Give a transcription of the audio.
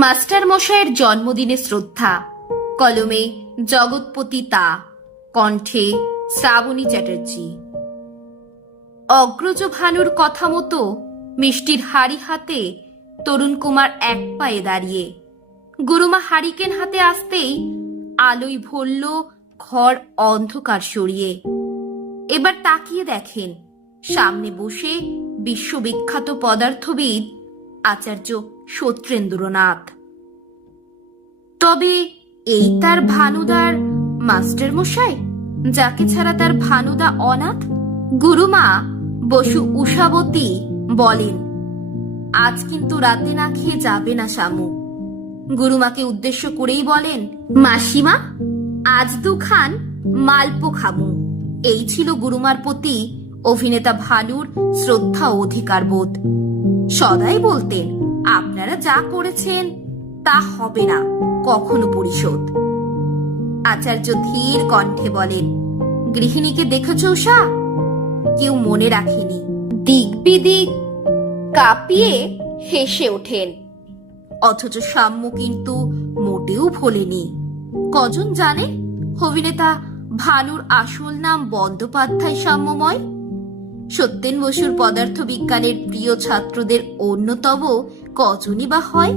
Master মশাইয়ের জন্মদিনে শ্রদ্ধা। কলমে জগৎপতি তা, কণ্ঠে শ্রাবণী চ্যাটার্জি। অগ্রজ ভানুর কথা মতো মিষ্টির হাড়ি হাতে তরুণ কুমার এক পায়ে দাঁড়িয়ে। গুরুমা হারিকেন হাতে আসতেই আলোয় ভরল ঘর অন্ধকার সরিয়ে। এবার তাকিয়ে দেখেন সামনে বসে বিশ্ববিখ্যাত পদার্থবিদ আচার্য সত্যেন্দ্রনাথ। তবে এই তার ভানুদার মাস্টার মশাই, যাকে ছাড়া তার ভানুদা অনাথ? গুরুমা বসু উষাবতী বলেন, আজ কিন্তু রাতে না খেয়ে যাবে না শামু। গুরুমাকে উদ্দেশ্য করেই বলেন, মাসিমা আজ দুখান মালপো খামু। এই ছিল গুরুমার প্রতি অভিনেতা ভানুর শ্রদ্ধা ও অধিকার বোধ। সদাই বলতেন, আপনারা যা করেছেন তা হবে না কখনো পরিশোধ। আচার্য ধীর কণ্ঠে বলেন, গৃহিণীকে দেখেছ উষা? কেউ মনে রাখেনি। দিক বিদিক কাঁপিয়ে হেসে ওঠেন। অথচ সাম্য কিন্তু মোটেও ভোলেনি। কজন জানে অভিনেতা ভানুর আসল নাম বন্দ্যোপাধ্যায় সাম্যময়? সত্যেন বসুর পদার্থবিজ্ঞানের প্রিয় ছাত্রদের অন্যতম কজনই বা হয়?